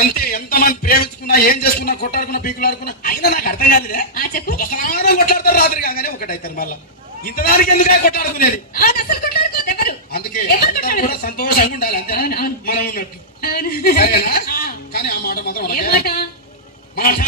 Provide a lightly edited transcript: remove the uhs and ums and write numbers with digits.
అంతే ఎంతమంది ప్రేమించుకున్నా ఏం చేసుకున్నా కొట్టాడుకున్నా పీకులాడుకున్నా అయినా నాకు అర్థం కాదులే. చెప్పు. స్నానం కొట్లాడతారు రాత్రి కాగానే ఒకటైతారు మళ్ళా. ఇంత దానికి ఎందుకు కొట్లాడుకునేది? అందుకే కూడా సంతోషంగా ఉండాలి అంతే మనం ఉన్నట్టు. సరేనా? కానీ ఆ మాట మాత్రం మాట